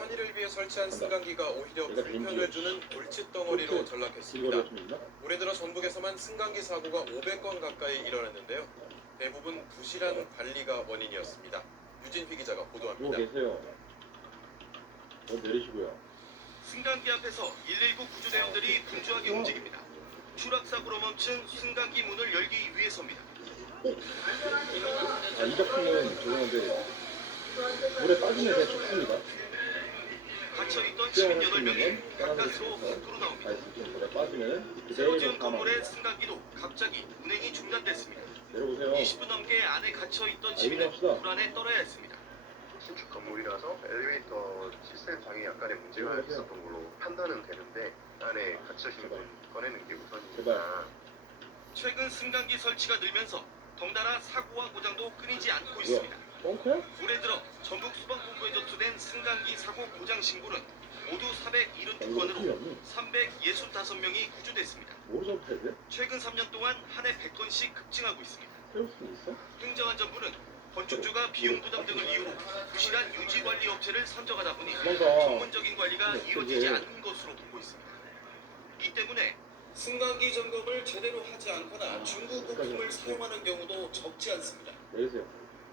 편의를 위해 설치한 승강기가 오히려 불편을 주는 골칫덩어리로 전락했습니다. 올해 들어 전북에서만 승강기 사고가 500건 가까이 일어났는데요. 대부분 부실한 관리가 원인이었습니다. 유진휘 기자가 보도합니다. 계세요. 내리시고요. 승강기 앞에서 119 구조대원들이 분주하게 움직입니다. 추락사고로 멈춘 승강기 문을 열기 위해서입니다. 이 작품은 죄송한데 물에 빠지면 그냥 죽습니다. 갇혀있던 시민 8명이 가까스로 밖으로 나옵니다. 물에 빠지면 새로 그대로 지은 건물의 사망. 승강기도 갑자기 운행이 중단됐습니다. 내려보세요. 20분 넘게 안에 갇혀있던 시민은 불안에 떨어야 했습니다. 신축 건물이라서 엘리베이터 시스템상에 약간의 문제가 있었던 걸로 판단은 되는데 안에 갇혀있는 분 꺼내는 게 우선이니까. 최근 승강기 설치가 늘면서 덩달아 사고와 고장도 끊이지 않고 있습니다. 뻥커야? 올해 들어 전북 소방본부에 접수된 승강기 사고 고장 신고는 모두 472건으로 365명이 구조됐습니다. 뭐로 접해야 돼? 최근 3년 동안 한 해 100건씩 급증하고 있습니다. 세울 수 있어? 행정안전부는 건축주가 비용 부담 등을 이유로 부실한 유지관리 업체를 선정하다 보니 도망가. 전문적인 관리가 이루어지지 않는 것으로 보고 있습니다. 이 때문에 승강기 점검을 제대로 하지 않거나 중고 부품을 사용하는 경우도 적지 않습니다. 내리세요.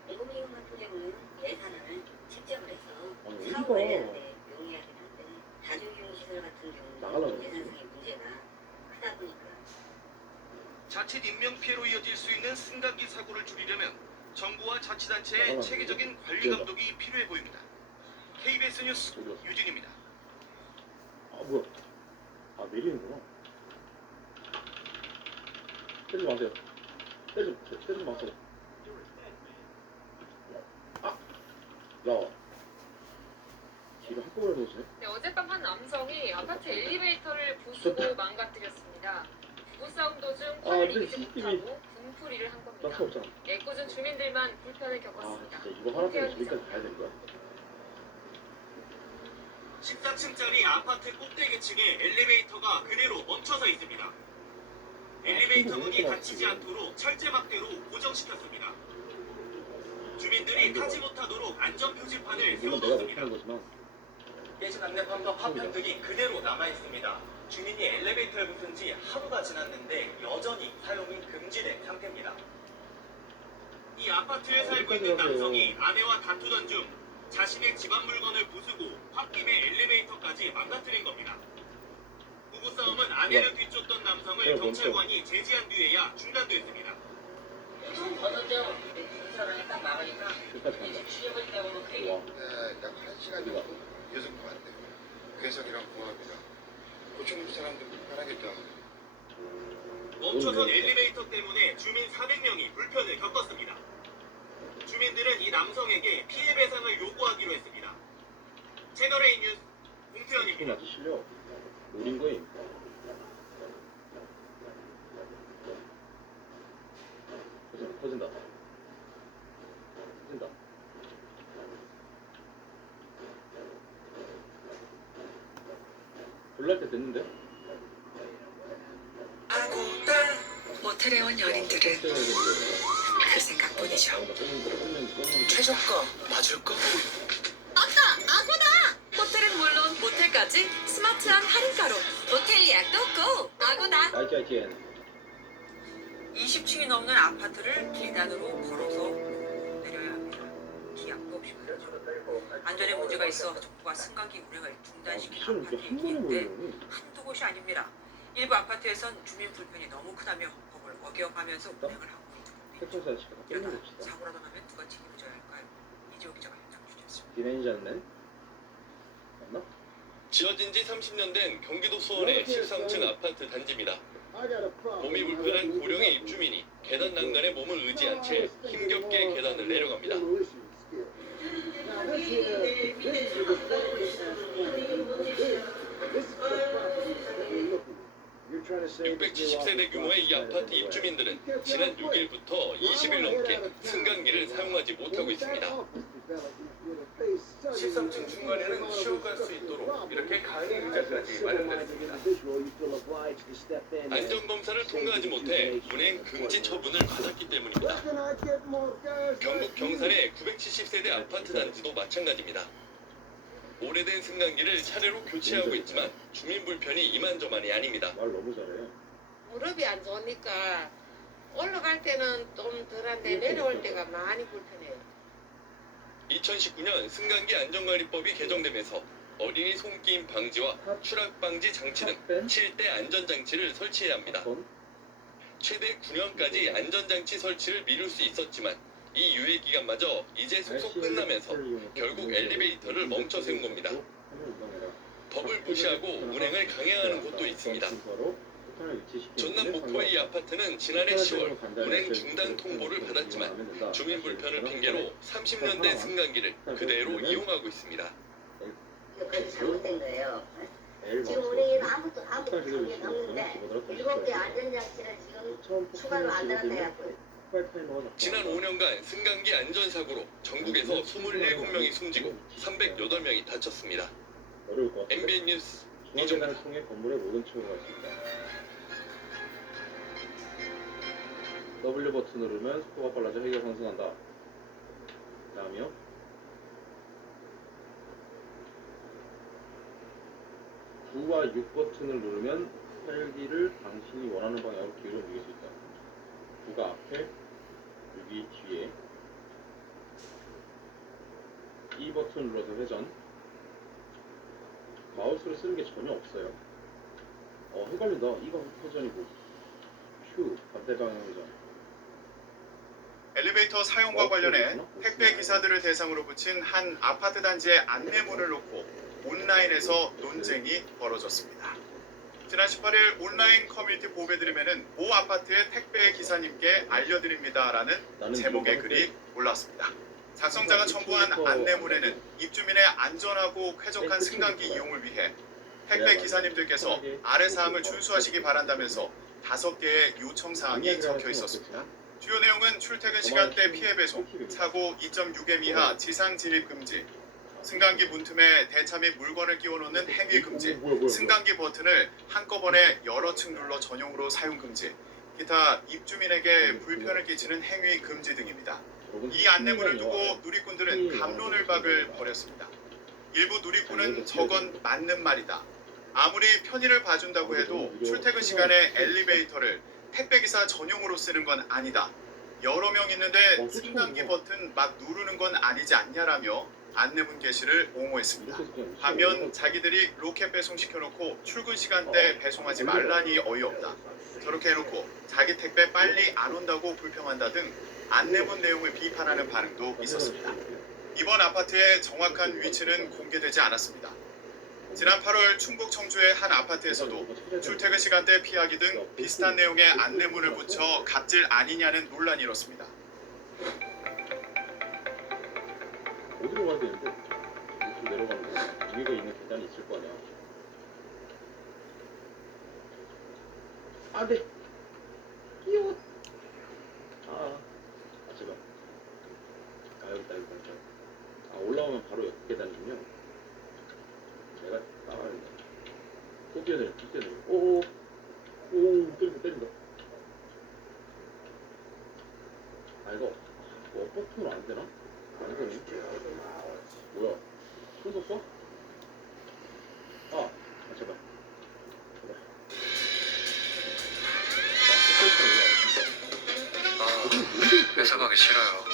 대국민공 같은 경우는 예산을 책정을 해서 아니, 사고 어디가? 관련돼 용이하긴 한데 다중이용 시설 같은 나가려고 경우는 예산상의 문제가 크다 보니까 자칫 인명피해로 이어질 수 있는 승강기 사고를 줄이려면 정부와 자치단체의 체계적인 관리 감독이 필요해 보입니다. KBS 뉴스 유진입니다. 뭐야? 내리는구나. 때리지 마세요. 때리지 마세요. 야. 뒤로 한꺼번에 놓으시네? 네, 어젯밤 한 남성이 아파트 엘리베이터를 부수고 망가뜨렸습니다. 부부싸움 도중 화를 이기지 못하고 분풀이를 한 겁니다. 없잖아. 애꿎은 주민들만 불편을 겪었습니다. 진짜 이거 하나 때문에 저기까지 가야 되는 거야? 14층짜리 아파트 꼭대기층에 엘리베이터가 그대로 멈춰서 있습니다. 엘리베이터 문이 닫히지 않도록 철제 막대로 고정시켰습니다. 주민들이 타지 못하도록 안전 표지판을 물론 내가 세워뒀습니다. 못하는 거지만 깨진 안내판과 화판 등이 그대로 남아있습니다. 주민이 엘리베이터를 부순 지 하루가 지났는데 여전히 사용이 금지된 상태입니다. 이 아파트에 살고 있는 남성이 아내와 다투던 중 자신의 집안 물건을 부수고 홧김에 엘리베이터까지 망가뜨린 겁니다. 부부싸움은 아내를 뒤쫓던 남성을 경찰관이 제지한 뒤에야 중단됐습니다. 끝까지 간다. 와. 약 1시간 정도 이어질 것 같아요. 괴석이랑 공항이랑 고충 사람들 불편하겠다. 멈춰선 엘리베이터 때문에 주민 400명이 불편을 겪었습니다. 주민들은 이 남성에게 피해 배상을 요구하기로 했습니다. 채널A 뉴스 공태현입니다. 아주 실력. 노린 거임. 터진다. 놀랄 때 됐는데? 모텔에 온 연인들은 그 생각뿐이죠. 최저가 맞을까? 호텔은 물론 모텔까지 스마트한 할인가로 모텔 예약도 고! 아고다! ITITN. 20층이 넘는 아파트를 계단으로 걸어서 내려야 합니다. 기약도 없이 그렇죠. 안전에 문제가 있어 정부가 승강기 운행을 중단시킨 시험 이렇게 아파트에 한 번에 있는데 모이려니? 한두 곳이 아닙니다. 일부 아파트에선 주민 불편이 너무 크다며 법을 어겨가면서 운행을 하고 있는 택통사 시간 이러다 끝내고 봅시다. 사고라도 나면 누가 책임져야 할까요? 이재호 기자가 현장 취재했습니다. 디멘전맨? 맞나? 지어진 지 30년 된 경기도 수원의 13층 아파트 단지입니다. 몸이 불편한 고령의 입주민이 계단 난간에 몸을 의지한 채 힘겹게 계단을 내려갑니다. 670세대 규모의 이 아파트 입주민들은 지난 6일부터 20일 넘게 승강기를 사용하지 못하고 있습니다. 13층 중간에는 쉬어갈 수 있도록 이렇게 간이 의자까지 마련됐습니다. 안전검사를 통과하지 못해 운행 금지 처분을 받았기 때문입니다. 경북 경산의 970세대 아파트 단지도 마찬가지입니다. 오래된 승강기를 차례로 교체하고 있지만 주민 불편이 이만저만이 아닙니다. 말 너무 잘해. 무릎이 안 좋으니까 올라갈 때는 좀 덜한데 내려올 때가 많이 불편해요. 2019년 승강기 안전관리법이 개정되면서 어린이 손끼임 방지와 추락 방지 장치 등 7대 안전장치를 설치해야 합니다. 최대 9년까지 안전장치 설치를 미룰 수 있었지만 이 유예 기간마저 이제 속속 끝나면서 결국 엘리베이터를 멈춰 세운 겁니다. 법을 무시하고 운행을 강행하는 곳도 있습니다. 전남 목포의 이 아파트는 지난해 10월 운행 중단 통보를 받았지만 주민 불편을 핑계로 30년 된 승강기를 그대로 이용하고 있습니다. 그게 잘못된 거예요. 지금 운행에는 아무것도 장애가 없는데 7개 안전장치를 지금 추가로 안 달았다고. 지난 5년간 승강기 안전사고로 전국에서 27명이 숨지고 308명이 다쳤습니다. 어려울 것 같아. MBN 뉴스 중앙계단을 이종입니다. 통해 건물의 모든 층으로 갈 수 있다. W 버튼 누르면 속도가 빨라져 해결 상승한다. 다음이요. 구와 6 버튼을 누르면 헬기를 당신이 원하는 방향으로 뒤로 옮길 수 있다. 9가 앞에, 6이 뒤에. 2 버튼 눌러서 회전. 마우스를 쓰는 게 전혀 없어요. 헷갈린다. 이거 회전이고. Q 반대 방향 회전. 엘리베이터 사용과 관련해 택배 기사들을 대상으로 붙인 한 아파트 단지의 안내문을 놓고 온라인에서 논쟁이 벌어졌습니다. 지난 18일 온라인 커뮤니티 보배드림에는 모 아파트의 택배 기사님께 알려드립니다라는 제목의 글이 올랐습니다. 작성자가 첨부한 안내문에는 입주민의 안전하고 쾌적한 승강기 이용을 위해 택배 기사님들께서 아래 사항을 준수하시기 바란다면서 5개의 요청 사항이 적혀 있었습니다. 주요 내용은 출퇴근 시간대 피해 배송, 사고 2.6m 이하 지상 진입 금지, 승강기 문틈에 대차 및 물건을 끼워 놓는 행위 금지, 승강기 버튼을 한꺼번에 여러 층 눌러 전용으로 사용 금지, 기타 입주민에게 불편을 끼치는 행위 금지 등입니다. 이 안내문을 두고 누리꾼들은 갑론을 박을 벌였습니다. 일부 누리꾼은 저건 맞는 말이다. 아무리 편의를 봐준다고 해도 출퇴근 시간에 엘리베이터를 택배기사 전용으로 쓰는 건 아니다. 여러 명 있는데 승강기 버튼 막 누르는 건 아니지 않냐라며 안내문 게시를 옹호했습니다. 반면 자기들이 로켓 배송 시켜놓고 출근 시간대 배송하지 말라니 어이없다. 저렇게 해놓고 자기 택배 빨리 안 온다고 불평한다 등 안내문 내용을 비판하는 반응도 있었습니다. 이번 아파트의 정확한 위치는 공개되지 않았습니다. 지난 8월 충북 청주의 한 아파트에서도 출퇴근 시간대 피하기 등 비슷한 내용의 안내문을 붙여 갑질 아니냐는 논란이 일었습니다. 어디로 가야 되는데? 이렇게 내려가는 거. 위에 있는 계단이 있을 거 아니야. 안 돼. 귀여워. 제발. 여기다. 올라오면 바로 옆 계단이군요. 내가 나가야 된다. 또 뛰어내려. 오, 때린다. 이거, 버튼으로 안 되나? 안 되네. 뭐야? 손 썼어? 제발. 회사 가기 싫어요.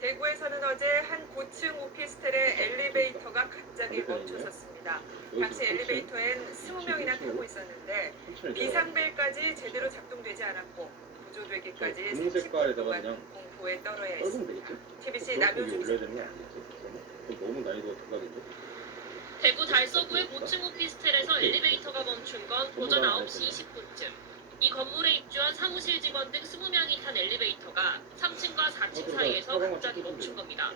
대구에서는 어제 한 고층 오피스텔의 엘리베이터가 갑자기 멈춰섰습니다. 당시 엘리베이터엔 20명이나 타고 있었는데 비상벨까지 제대로 작동되지 않았고 구조되기까지 30분 동안 공포에 떨어야 했습니다. TBC 남효준 기자입니다. 너무 난이도가 대박인데? 대구 달서구의 고층 오피스텔에서 엘리베이터가 멈춘 건 오전 9시 20분쯤. 이 건물에 입주한 사무실 직원 등 20명이 탄 엘리베이터가 3층과 4층 사이에서 갑자기 멈춘 겁니다.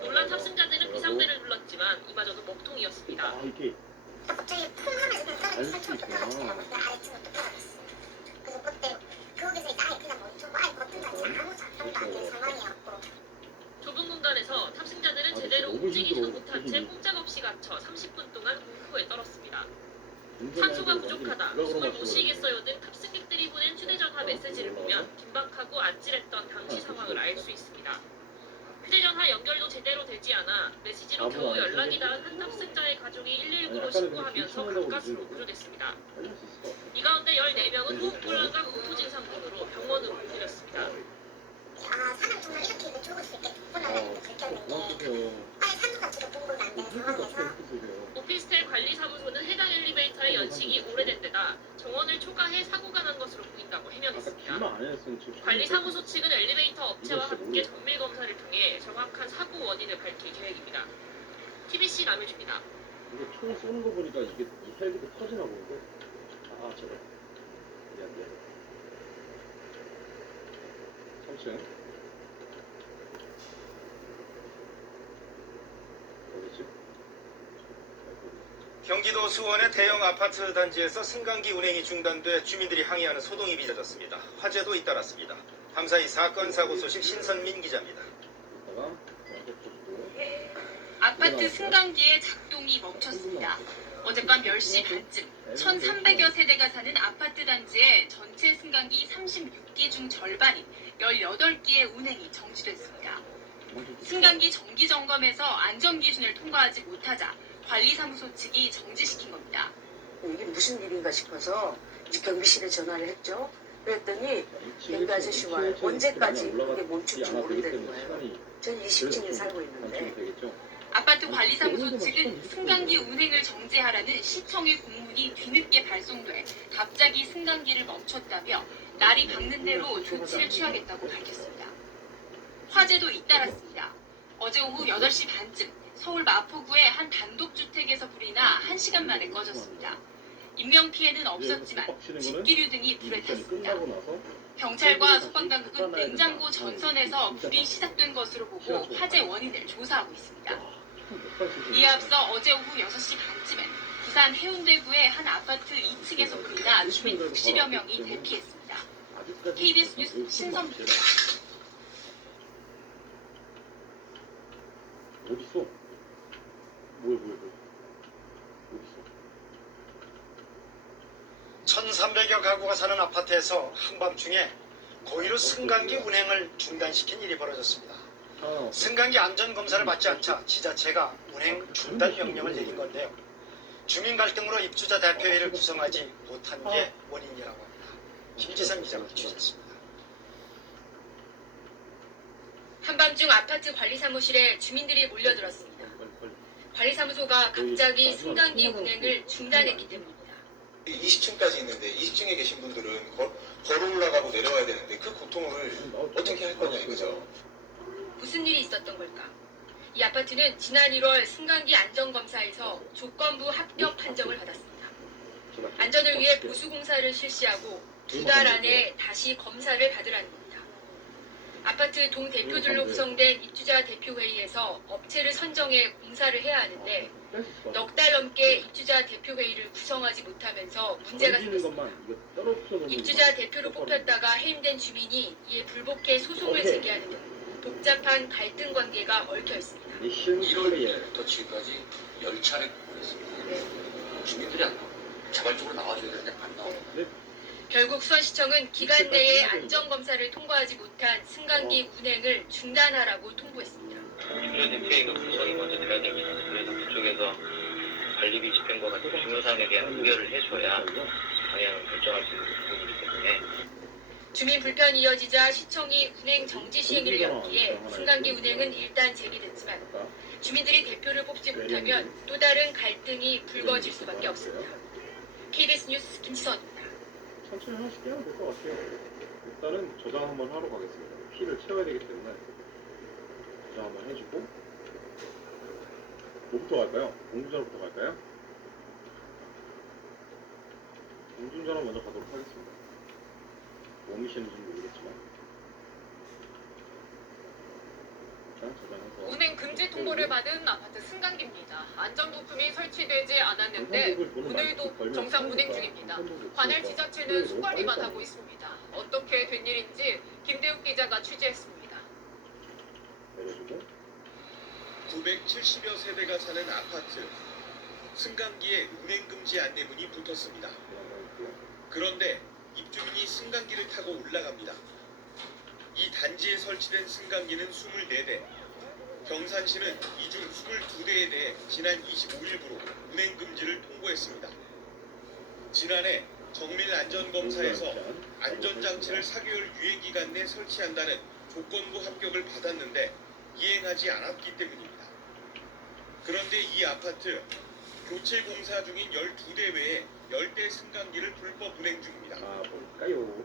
놀란 탑승자들은 비상벨을 눌렀지만 이마저도 먹통이었습니다. 이게 갑자기 쿵 하면서 처음부터 떨어졌어요. 아래층부터 떨어졌어요. 그래서 그때 거기서 이제 아예 그냥 멈추고 아예 버튼까지 아무 작동도 안 된 상황이었고. 좁은 공간에서 탑승자들은 제대로 움직이지도 못한 채 꼼짝없이 갇혀 30분 동안 공포에 떨었습니다. 산소가 부족하다, 숨을 못 쉬겠어요 등 탑승객들이 보낸 휴대전화 메시지를 보면 긴박하고 아찔했던 당시 상황을 알 수 있습니다. 휴대전화 연결도 제대로 되지 않아 메시지로 겨우 연락이 닿은 한 탑승자의 가족이 119로 신고하면서 가까스로 구조됐습니다. 이 가운데 14명은 호흡곤란과 공포 증상 등으로 병원으로 옮겨졌습니다. 사람 정말 이렇게 죽을 수 있겠구나라는 걸 느꼈는데 빨리 산소 자체도 공급이 안 되는 상황에서 오피스텔 관리사무소는 해당 엘리베이터의 연식이 오래된 데다 정원을 초과해 사고가 난 것으로 보인다고 해명했습니다. 관리사무소 측은 엘리베이터 업체와 함께 정밀 검사를 통해 정확한 사고 원인을 밝힐 계획입니다. TBC 남유주입니다. 이게 총 쏘는 거 보니까 이게 이 헬기도 터지나 보는데. 아 저거. 미안해. 3층. 어디지? 경기도 수원의 대형 아파트 단지에서 승강기 운행이 중단돼 주민들이 항의하는 소동이 빚어졌습니다. 화재도 잇따랐습니다. 감사히 사건 사고 소식 신선민 기자입니다. 이따가 아파트 승강기의 작동이 멈췄습니다. 어젯밤 10시 반쯤 1,300여 세대가 사는 아파트 단지의 전체 승강기 36기 중 절반인 18기의 운행이 정지됐습니다. 승강기 정기 점검에서 안전 기준을 통과하지 못하자 관리사무소 측이 정지시킨 겁니다. 이게 무슨 일인가 싶어서 이제 경비실에 전화를 했죠. 그랬더니 경비 아저씨와 언제까지 이게 멈출지 모른다는 거예요. 저는 20층에 살고 있는데. 아파트 관리사무소 측은 승강기 운행을 정지하라는 시청의 공문이 뒤늦게 발송돼 갑자기 승강기를 멈췄다며 날이 밝는 대로 조치를 취하겠다고 밝혔습니다. 화재도 잇따랐습니다. 어제 오후 8시 반쯤 서울 마포구의 한 단독주택에서 불이 나 1시간 만에 꺼졌습니다. 인명피해는 없었지만 집기류 등이 불에 탔습니다. 경찰과 소방당국은 냉장고 전선에서 불이 시작된 것으로 보고 화재 원인을 조사하고 있습니다. 이에 앞서 어제 오후 6시 반쯤엔 부산 해운대구의 한 아파트 2층에서 불이 나 주민 60여 명이 대피했습니다. KBS 뉴스 신선입니다. 어딨어? 뭐야 어딨어? 1,300여 가구가 사는 아파트에서 한밤중에 고의로 승강기 운행을 중단시킨 일이 벌어졌습니다. 승강기 안전검사를 받지 않자 지자체가 운행 중단 명령을 내린 건데요. 주민 갈등으로 입주자 대표회의를 구성하지 못한 게 원인이라고 합니다. 김지선 기자가 취재했습니다. 한밤중 아파트 관리사무실에 주민들이 몰려들었습니다. 관리사무소가 갑자기 승강기 운행을 중단했기 때문입니다. 20층까지 있는데 20층에 계신 분들은 걸어 올라가고 내려와야 되는데 그 고통을 어떻게 할 거냐 이거죠. 무슨 일이 있었던 걸까? 이 아파트는 지난 1월 승강기 안전검사에서 조건부 합격 판정을 받았습니다. 안전을 위해 보수공사를 실시하고 2달 안에 다시 검사를 받으라는 겁니다. 아파트 동대표들로 구성된 입주자 대표회의에서 업체를 선정해 공사를 해야 하는데 넉 달 넘게 입주자 대표회의를 구성하지 못하면서 문제가 생겼습니다. 입주자 대표로 뽑혔다가 해임된 주민이 이에 불복해 소송을 제기하는 등 복잡한 갈등 관계가 얽혀 있습니다. 1월부터 지금까지 10차례 공부했습니다. 주민들이 안 나오고 자발적으로 나와줘야 되는데 안 나오고. 결국 수원시청은 기간 내에 안전검사를 통과하지 못한 승강기 운행을 중단하라고 통보했습니다. 입주자 대표회의가 구성이 먼저 돼야 됩니다. 그래서 그쪽에서 관리비 집행과 같은 중요사항에 대한 의결을 해줘야 방향을 결정할 수 있는 부분이기 때문에 주민 불편이 이어지자 시청이 운행 정지 시행을 연기해 승강기 운행은 일단 재개됐지만 주민들이 대표를 뽑지 못하면 또 다른 갈등이 불거질 수밖에 없습니다. KBS 뉴스 김지선입니다. 천천히 하나씩 깨면 될 것 같아요. 일단은 저장 한번 하러 가겠습니다. 피를 채워야 되기 때문에 저장 한번 해주고 뭐부터 갈까요? 공중전화부터 갈까요? 공중전화 먼저 가도록 하겠습니다. 오미션인지 모르겠지만 일단 저장해서 운행 금지 통보를 받은 아파트 승강기입니다. 안전부품이 설치되지 않았는데 오늘도 정상 운행 중입니다. 관할 지자체는 손관리만 하고 있습니다. 어떻게 된 일인지 김대욱 기자가 취재했습니다. 내려주고 970여 세대가 사는 아파트. 승강기에 운행금지 안내문이 붙었습니다. 그런데 입주민이 승강기를 타고 올라갑니다. 이 단지에 설치된 승강기는 24대. 경산시는 이 중 22대에 대해 지난 25일부로 운행 금지를 통보했습니다. 지난해 정밀 안전검사에서 안전장치를 4개월 유예기간 내 설치한다는 조건부 합격을 받았는데 이행하지 않았기 때문입니다. 그런데 이 아파트 교체 공사 중인 12대 외에 10대 승강기를 불법 운행 중입니다. 뭘까요?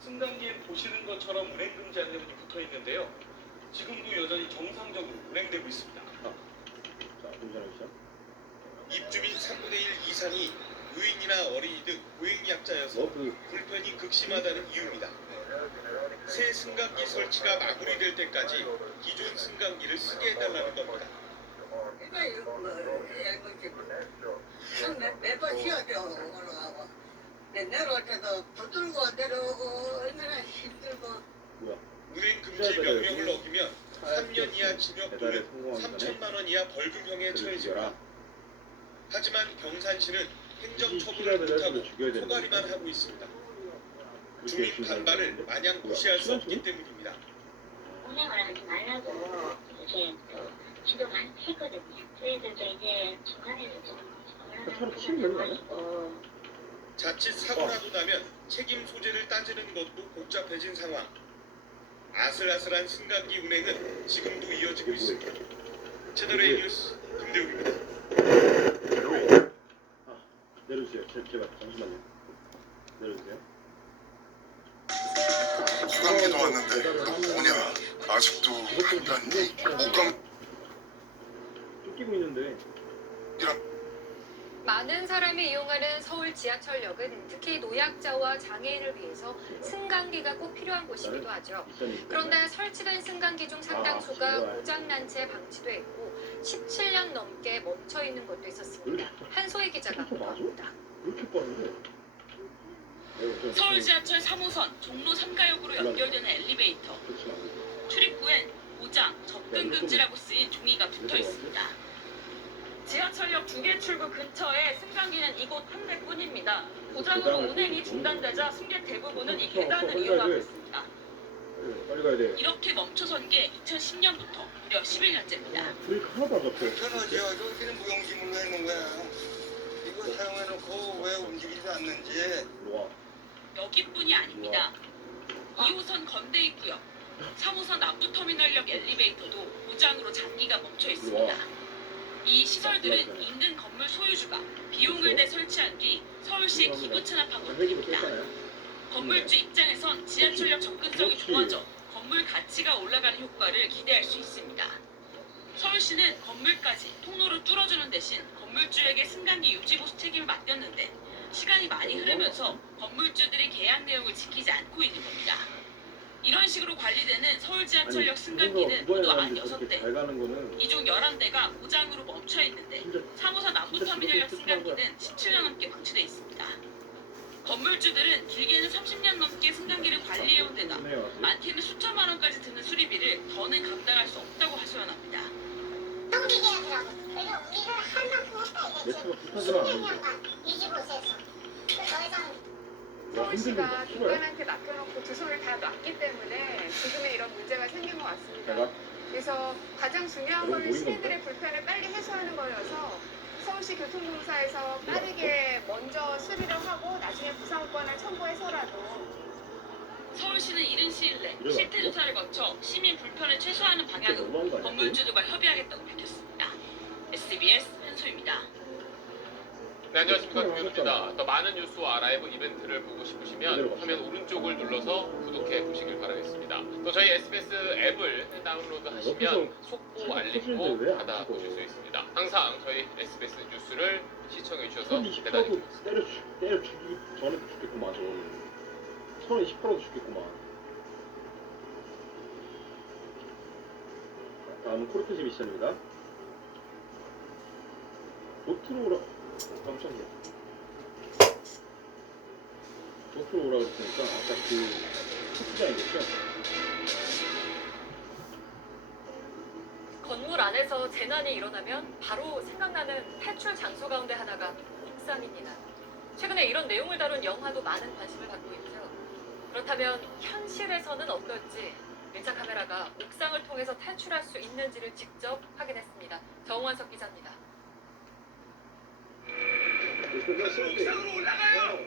승강기엔 보시는 것처럼 운행 금지 안내문이 붙어 있는데요. 지금도 여전히 정상적으로 운행되고 있습니다. 자, 운전해주시죠. 입주민 3분의 1 이상이 노인이나 어린이 등 보행 약자여서 불편이 극심하다는 이유입니다. 새 승강기 설치가 마무리될 때까지 기존 승강기를 쓰게 해달라는 겁니다. 매번 쉬어져 올라가고 내려올 때도 붙들고 내려오고 얼마나 힘들고. 운행 금지 명령을 어기면 3년 이하 징역 또는 3천만 원 이하 벌금형에 처해집니다. 하지만 경산시는 행정처분을 못하고 소가리만 하고 있습니다. 주민 반발을 마냥 무시할 수 없기 때문입니다. 운행을 하지 말라고 이렇게 지도 많이 했거든요. 저희들도 이제 중간에서 좀 자칫 사고라도 나면 책임 소재를 따지는 것도 복잡해진 상황. 아슬아슬한 승강기 운행은 지금도 이어지고 있습니다. 채널A 뉴스 김대욱입니다. 내려주세요. 제발 잠시만요. 내려주세요. 수감기도 왔는데 너 뭐냐? 아직도 안 갔니? 국감 쫓기고 있는데. 많은 사람이 이용하는 서울 지하철역은 특히 노약자와 장애인을 위해서 승강기가 꼭 필요한 곳이기도 하죠. 그런데 설치된 승강기 중 상당수가 고장난 채 방치돼 있고 17년 넘게 멈춰 있는 곳도 있었습니다. 한소희 기자가 보도합니다. 서울 지하철 3호선 종로 3가역으로 연결되는 엘리베이터. 출입구엔 고장, 접근 금지라고 쓰인 종이가 붙어 있습니다. 지하철역 2개 출구 근처에 승강기는 이곳 한 대뿐입니다. 고장으로 운행이 중단되자 승객 대부분은 이 계단을 이용하고 있습니다. 이렇게 멈춰선 게 2010년부터 무려 11년째입니다. 편하죠. 여기는 무용지물로 해놓은 거야. 이거 사용해놓고 왜 움직이지 않는지. 여기뿐이 아닙니다. 2호선 건대입구역, 3호선 남부터미널역 엘리베이터도 고장으로 장기가 멈춰 있습니다. 이 시설들은 인근 건물 소유주가 비용을 내 설치한 뒤 서울시에 기부 찬합한 것들입니다. 건물주 입장에선 지하철역 접근성이 좋아져 건물 가치가 올라가는 효과를 기대할 수 있습니다. 서울시는 건물까지 통로를 뚫어주는 대신 건물주에게 승강기 유지 보수 책임을 맡겼는데 시간이 많이 흐르면서 건물주들이 계약 내용을 지키지 않고 있는 겁니다. 이런 식으로 관리되는 서울 지하철역 승강기는 모두 96대. 이 중 11대가 고장으로 멈춰 있는데 3호선 남부터미널역 승강기는 17년 넘게 방치돼 있습니다. 건물주들은 길게는 30년 넘게 승강기를 관리해온 데다 많게는 수천만 원까지 드는 수리비를 더는 감당할 수 없다고 하소연합니다. 정비계약이라고. 그래서 우리를 할 만큼 했다 이게 지금 10년간 유지보수해서. 더 이상 서울시가 민간한테 맡겨놓고 두 손을 다 놨기 때문에 지금의 이런 문제가 생긴 것 같습니다. 그래서 가장 중요한 건 시민들의 불편을 빨리 해소하는 거여서 서울시 교통공사에서 빠르게 먼저 수리를 하고 나중에 부상권을 청구해서라도 서울시는 이른 시일 내 실태 조사를 거쳐 시민 불편을 최소화하는 방향으로 건물주들과 협의하겠다고 밝혔습니다. SBS 한소희입니다. 네, 안녕하십니까. 김현우입니다. 더 많은 뉴스와 라이브 이벤트를 보고 싶으시면 화면 오른쪽을 눌러서 구독해 보시길 바라겠습니다. 또 저희 SBS 앱을 다운로드 하시면 속보 알림도 받아보실 수 있습니다. 항상 저희 SBS 뉴스를 시청해 주셔서 대단히 고맙습니다. 때려 죽이기 전에도 죽겠구만. 1028호도 죽겠구만. 다음은 코르테지 미션입니다. 노트로 오라. 깜짝이야. 노트로 오라 그랬으니까 아까 그 투자이겠죠? 건물 안에서 재난이 일어나면 바로 생각나는 탈출 장소 가운데 하나가 옥상입니다. 최근에 이런 내용을 다룬 영화도 많은 관심을 받고 있죠. 그렇다면 현실에서는 어떨지 밀착 카메라가 옥상을 통해서 탈출할 수 있는지를 직접 확인했습니다. 정원석 기자입니다. 옥상으로 올라가요!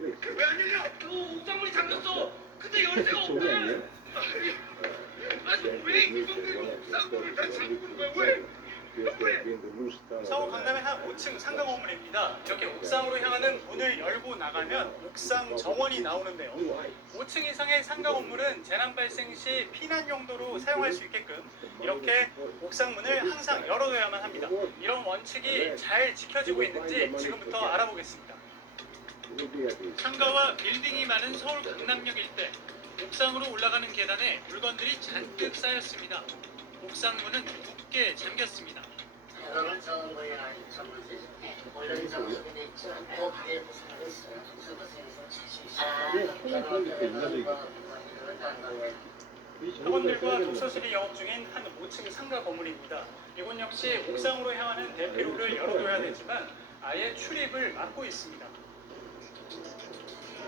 왜 안 열려? 옥상문이 잠겼어! 근데 열쇠가 없대! 아니 왜 이동들이 옥상문을 다 잠그는 거야? 왜? 서울 강남의 한 5층 상가 건물입니다. 이렇게 옥상으로 향하는 문을 열고 나가면 옥상 정원이 나오는데요. 5층 이상의 상가 건물은 재난 발생 시 피난 용도로 사용할 수 있게끔 이렇게 옥상 문을 항상 열어둬야만 합니다. 이런 원칙이 잘 지켜지고 있는지 지금부터 알아보겠습니다. 상가와 빌딩이 많은 서울 강남역 일대 옥상으로 올라가는 계단에 물건들이 잔뜩 쌓였습니다. 옥상 문은 굳게 잠겼습니다. 학원들과 독서실이 영업 중인 한 5층 상가 건물입니다. 이곳 역시 옥상으로 향하는 대피로를 열어둬야 되지만 아예 출입을 막고 있습니다.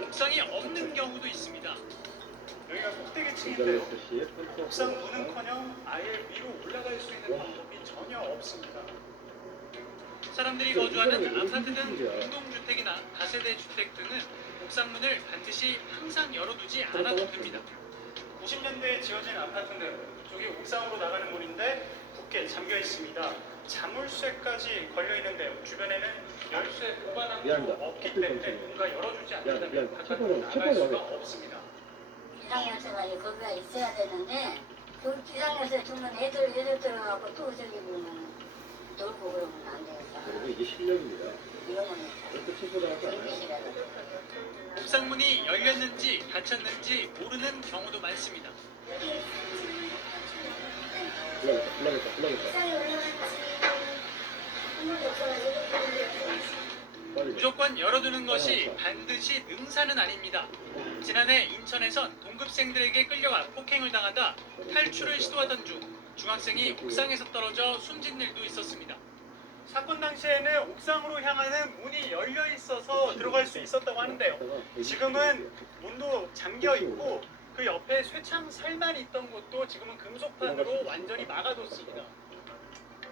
옥상이 없는 경우도 있습니다. 여기가 꼭대기층인데요. 옥상 문은커녕 아예 위로 올라갈 수 있는 방법이 전혀 없습니다. 사람들이 거주하는 아파트 등 공동주택이나 다세대 주택 등은 옥상문을 반드시 항상 열어두지 않아도 됩니다. 90년대에 지어진 아파트인데요. 이쪽이 옥상으로 나가는 문인데 굳게 잠겨 있습니다. 자물쇠까지 걸려 있는데요. 주변에는 열쇠 보관함도 없기 때문에 뭔가 열어주지 않는다면 바깥으로 나갈 수가 없습니다. 비상열쇠가 거기가 있어야 되는데 그 비상열쇠 두면 애들 들어가고 또 저기 보면 놀고 그러면 안 되겠다. 그리고 이게 실력입니다. 이러면 그렇게 친구들하지 않아요. 옥상문이 열렸는지 닫혔는지 모르는 경우도 많습니다. 무조건 열어두는 것이 반드시 능사는 아닙니다. 지난해 인천에선 동급생들에게 끌려가 폭행을 당하다 탈출을 시도하던 중 중학생이 옥상에서 떨어져 숨진 일도 있었습니다. 사건 당시에는 옥상으로 향하는 문이 열려 있어서 들어갈 수 있었다고 하는데요. 지금은 문도 잠겨 있고 그 옆에 쇠창살만 있던 곳도 지금은 금속판으로 완전히 막아뒀습니다.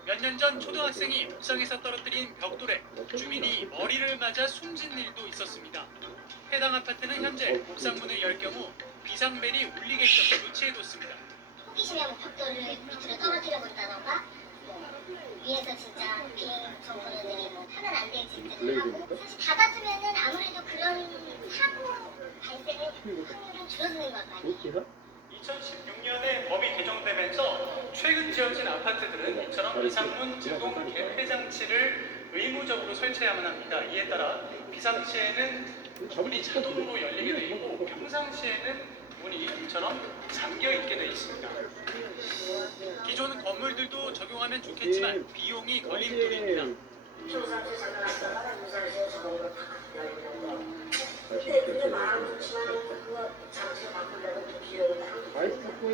몇 년 전 초등학생이 옥상에서 떨어뜨린 벽돌에 주민이 머리를 맞아 숨진 일도 있었습니다. 해당 아파트는 현재 옥상문을 열 경우 비상벨이 울리게끔 조치해뒀습니다. 호기심에 벽돌을 밑으로 떨어뜨려 본다던가 위에서 진짜 비행 정보를 내리고 하면 안 될지 하고 사실 닫아두면은 아무래도 그런 사고 발생의 확률은 줄어드는 것 같아요. 2016년에 법이 개정되면서 최근 지어진 아파트들은 이처럼 비상문 자동 개폐 장치를 의무적으로 설치해야만 합니다. 이에 따라 비상시에는 문이 자동으로 열리게 되어 있고 평상시에는 문이 이처럼 잠겨 있게 되어 있습니다. 기존 건물들도 적용하면 좋겠지만 비용이 걸림돌입니다.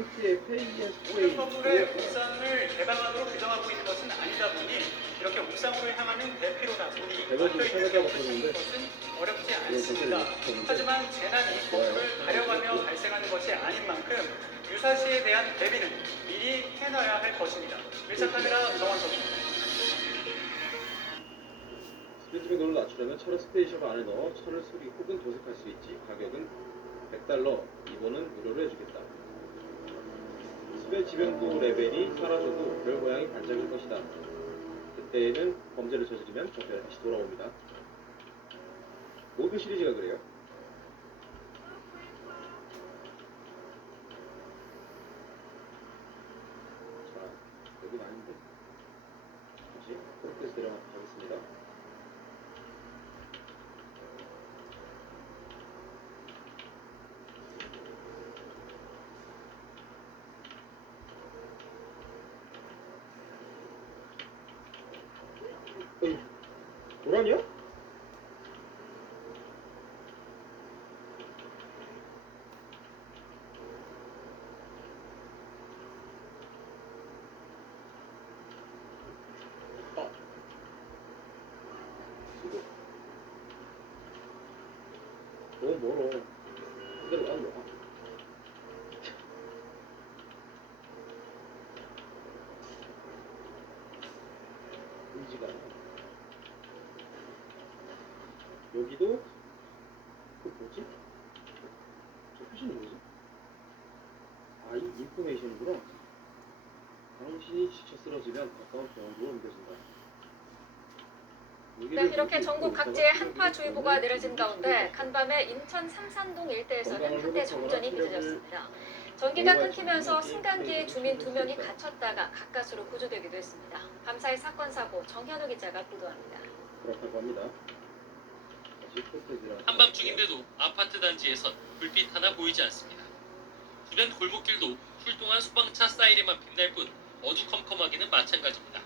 모든 건물의 옥상을 개방하도록 규정하고 있는 것은 아니다 보니 이렇게 옥상으로 향하는 대피로나 문이 열려있는 경우를 찾는 것은 어렵지 않습니다. 하지만 재난이 건물을 가려가며 발생하는 것이 아닌 만큼 유사시에 대한 대비는 미리 해놔야 할 것입니다. 밀착카메라 정원석입니다. 스피드백으로 낮추려면 차를 스테이션 안에 넣어 차를 수리 혹은 도색할 수 있지. 가격은 $100. 이번은 무료로 해주겠다. 습의 지변도 레벨이 사라져도 별 모양이 반짝일 것이다. 그때에는 범죄를 저지르면 적별에 다시 돌아옵니다. 모든 시리즈가 그래요. 자, 여긴 아닌데. 다시 그렇게 해서 내려가겠습니다. 노란이야? 너무 멀어. 그대로 가면 와. 보이지가 않아. 여기도 그 뭐지? 저 표시는 뭐지? 아, 이 인포메이션이구나. 당신이 지쳐 쓰러지면 가까운 병원으로 옮겨진다. 네, 이렇게 전국 각지에 한파주의보가 내려진 가운데 간밤에 인천 삼산동 일대에서는 한대 정전이 빚어졌습니다. 전기가 끊기면서 승강기에 주민 2명이 갇혔다가 가까스로 구조되기도 했습니다. 밤사이 사건 사고 정현우 기자가 보도합니다. 그렇다고 합니다. 한밤중인데도 아파트 단지에선 불빛 하나 보이지 않습니다. 주변 골목길도 출동한 소방차 사이렌만 빛날 뿐 어두컴컴하기는 마찬가지입니다.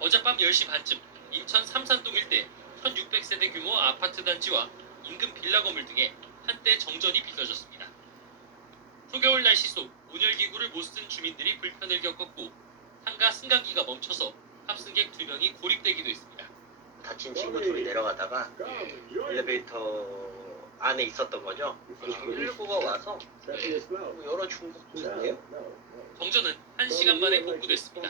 어젯밤 10시 반쯤 인천 삼산동 일대 1600세대 규모 아파트 단지와 인근 빌라 건물 등에 한때 정전이 빚어졌습니다. 초겨울 날씨 속 온열기구를 못 쓴 주민들이 불편을 겪었고 상가 승강기가 멈춰서 탑승객 2명이 고립되기도 했습니다. 다친 친구 둘이 내려가다가 엘리베이터 안에 있었던 거죠. 119가 와서 여러 중국인데요. 정전은 1시간 만에 복구됐습니다.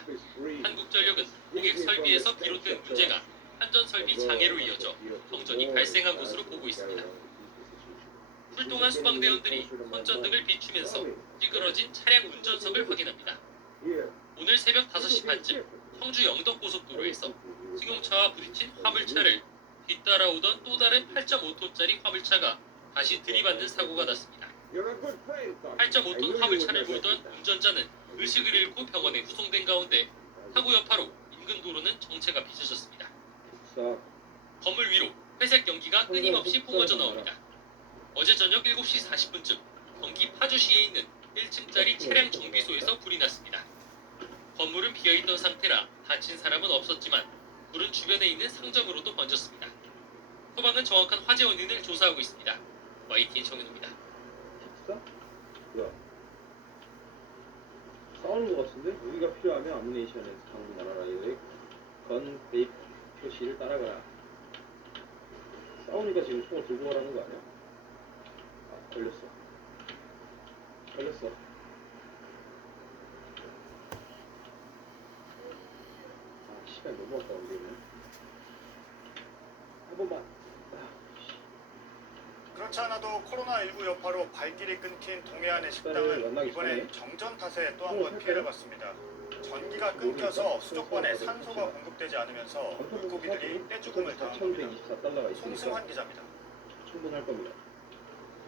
한국전력은 고객 설비에서 비롯된 문제가 한전 설비 장애로 이어져 정전이 발생한 것으로 보고 있습니다. 출동한 소방대원들이 선전등을 비추면서 찌그러진 차량 운전석을 확인합니다. 오늘 새벽 5시 반쯤 청주 영덕고속도로에서 승용차와 부딪힌 화물차를 뒤따라오던 또 다른 8.5톤짜리 화물차가 다시 들이받는 사고가 났습니다. 8.5톤 화물차를 몰던 운전자는 의식을 잃고 병원에 후송된 가운데 사고 여파로 인근 도로는 정체가 빚어졌습니다. 건물 위로 회색 연기가 끊임없이 뿜어져 나옵니다. 어제 저녁 7시 40분쯤 경기 파주시에 있는 1층짜리 차량 정비소에서 불이 났습니다. 건물은 비어있던 상태라 다친 사람은 없었지만 불은 주변에 있는 상점으로도 번졌습니다. 소방은 정확한 화재 원인을 조사하고 있습니다. YTN 정현우입니다. 뭐야? 싸우는 것 같은데? 무기가 필요하면 아무네이션에서 방금 나라라이더의 건 베이프 표시를 따라가라. 싸우니까 지금 총을 들고 가라는 거 아니야? 아, 걸렸어. 걸렸어. 아, 시간 너무 아까운데, 이거. 한 번만. 그렇지 않아도 코로나19 여파로 발길이 끊긴 동해안의 식당은 이번에 정전 탓에 또 한 번 피해를 봤습니다. 전기가 끊겨서 수족관에 산소가 공급되지 않으면서 물고기들이 떼죽음을 당한 겁니다. 송승환 기자입니다. 충분할 겁니다.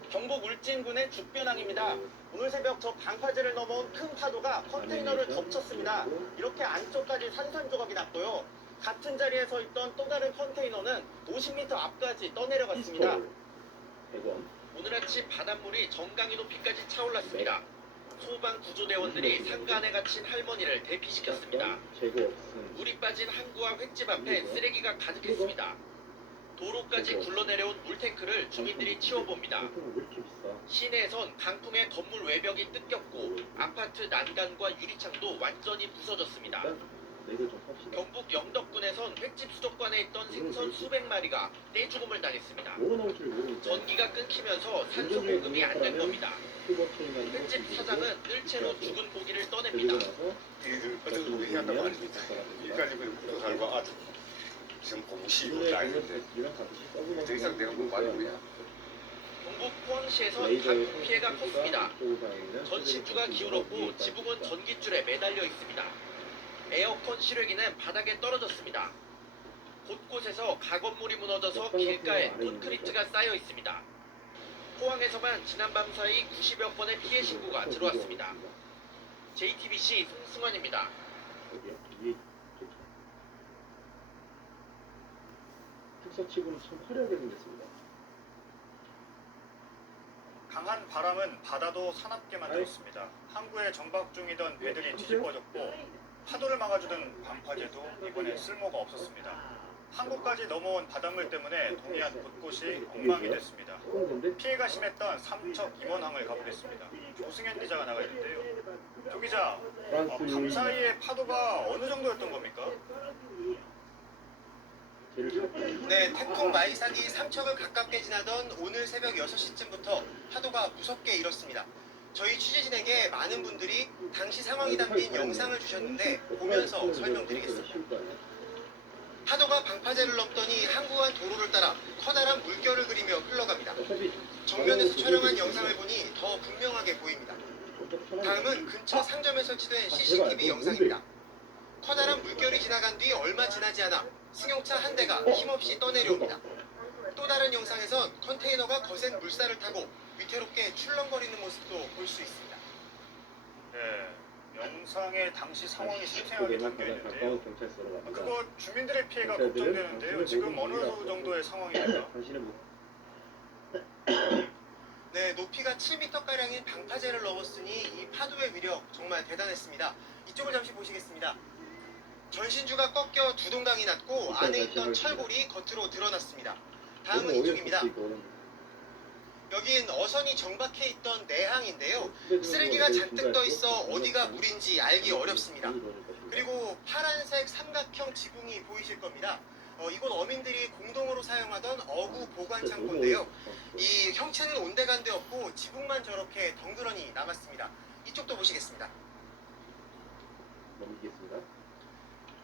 경북 울진군의 죽변항입니다. 오늘 새벽 저 방파제를 넘어온 큰 파도가 컨테이너를 덮쳤습니다. 이렇게 안쪽까지 산산조각이 났고요. 같은 자리에 서 있던 또 다른 컨테이너는 50m 앞까지 떠내려갔습니다. 오늘 아침 바닷물이 정강이 높이까지 차올랐습니다. 소방 구조대원들이 상가 안에 갇힌 할머니를 대피시켰습니다. 물이 빠진 항구와 횟집 앞에 쓰레기가 가득했습니다. 도로까지 굴러내려온 물탱크를 주민들이 치워봅니다. 시내에선 강풍에 건물 외벽이 뜯겼고 아파트 난간과 유리창도 완전히 부서졌습니다. 경북 영덕군에선 횟집 수족관에 있던 생선 수백 마리가 떼죽음을 당했습니다. 전기가 끊기면서 산소 공급이 안 된 겁니다. 횟집 사장은 뜰채로 죽은 고기를 떠냅니다. 어떤 고기 한다고 아닙니다. 여기까지 그 결과 지금 공시로 나있는데 더 이상 내가 뭐 말이 뭐야. 경북 포항시에선 강풍 피해가 컸습니다. 전신주가 기울었고 지붕은 전깃줄에 매달려 있습니다. 에어컨 실외기는 바닥에 떨어졌습니다. 곳곳에서 가건물이 무너져서 길가에 콘크리트가 쌓여 있습니다. 포항에서만 지난밤 사이 90여 건의 피해 신고가 들어왔습니다. JTBC 송승환입니다. 특사치고는 참 화려하게 생겼습니다. 강한 바람은 바다도 사납게 만들었습니다. 항구에 정박 중이던 배들이 뒤집어졌고 파도를 막아주던 방파제도 이번에 쓸모가 없었습니다. 항구까지 넘어온 바닷물 때문에 동해안 곳곳이 엉망이 됐습니다. 피해가 심했던 삼척 임원항을 가보겠습니다. 조승현 기자가 나가 있는데요. 조 기자, 밤 사이에 파도가 어느 정도였던 겁니까? 네, 태풍 마이삭이 삼척을 가깝게 지나던 오늘 새벽 6시쯤부터 파도가 무섭게 일었습니다. 저희 취재진에게 많은 분들이 당시 상황이 담긴 영상을 주셨는데 보면서 설명드리겠습니다. 방파제를 넘더니 항구한 도로를 따라 커다란 물결을 그리며 흘러갑니다. 정면에서 촬영한 영상을 보니 더 분명하게 보입니다. 다음은 근처 상점에 설치된 CCTV 영상입니다. 커다란 물결이 지나간 뒤 얼마 지나지 않아 승용차 한 대가 힘없이 떠내려옵니다. 또 다른 영상에선 컨테이너가 거센 물살을 타고 위태롭게 출렁거리는 모습도 볼 수 있습니다. 네, 영상에 당시 상황이 생생하게 담겨 있는데요. 그거 주민들의 피해가 걱정되는데요. 지금 어느 정도의 상황입니까? 네, 높이가 7m가량인 방파제를 넘었으니 이 파도의 위력 정말 대단했습니다. 이쪽을 잠시 보시겠습니다. 전신주가 꺾여 두 동강이 났고 안에 있던 철골이 겉으로 드러났습니다. 다음은 이쪽입니다. 여긴 어선이 정박해 있던 내항인데요. 쓰레기가 잔뜩 떠 있어 어디가 물인지 알기 어렵습니다. 그리고 파란색 삼각형 지붕이 보이실 겁니다. 이곳 어민들이 공동으로 사용하던 어구 보관 창고인데요. 이 형체는 온데간데 없고 지붕만 저렇게 덩그러니 남았습니다. 이쪽도 보시겠습니다. 넘기겠습니다.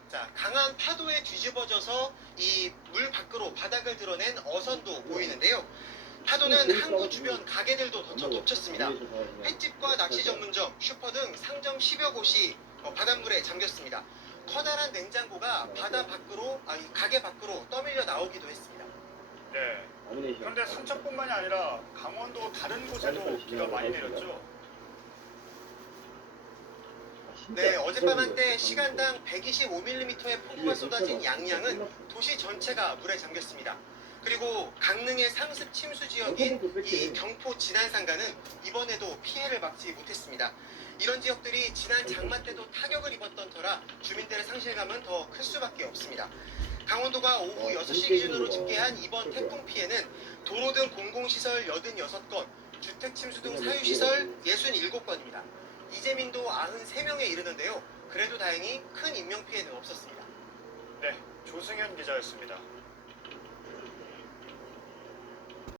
자, 강한 파도에 뒤집어져서 이 물 밖으로 바닥을 드러낸 어선도 보이는데요. 파도는 항구 주변 가게들도 덮쳤습니다. 횟집과 낚시 전문점, 슈퍼 등 상점 10여 곳이 바닷물에 잠겼습니다. 커다란 냉장고가 바다 밖으로, 가게 밖으로 떠밀려 나오기도 했습니다. 네. 그런데 삼척뿐만이 아니라 강원도 다른 곳에도 비가 많이 내렸죠. 네, 어젯밤 한때 시간당 125mm의 폭우가 쏟아진 양양은 도시 전체가 물에 잠겼습니다. 그리고 강릉의 상습 침수 지역인 이 경포 진안상가는 이번에도 피해를 막지 못했습니다. 이런 지역들이 지난 장마 때도 타격을 입었던 터라 주민들의 상실감은 더 클 수밖에 없습니다. 강원도가 오후 6시 기준으로 집계한 이번 태풍 피해는 도로 등 공공시설 86건, 주택 침수 등 사유시설 67건입니다. 이재민도 93명에 이르는데요. 그래도 다행히 큰 인명피해는 없었습니다. 네, 조승현 기자였습니다.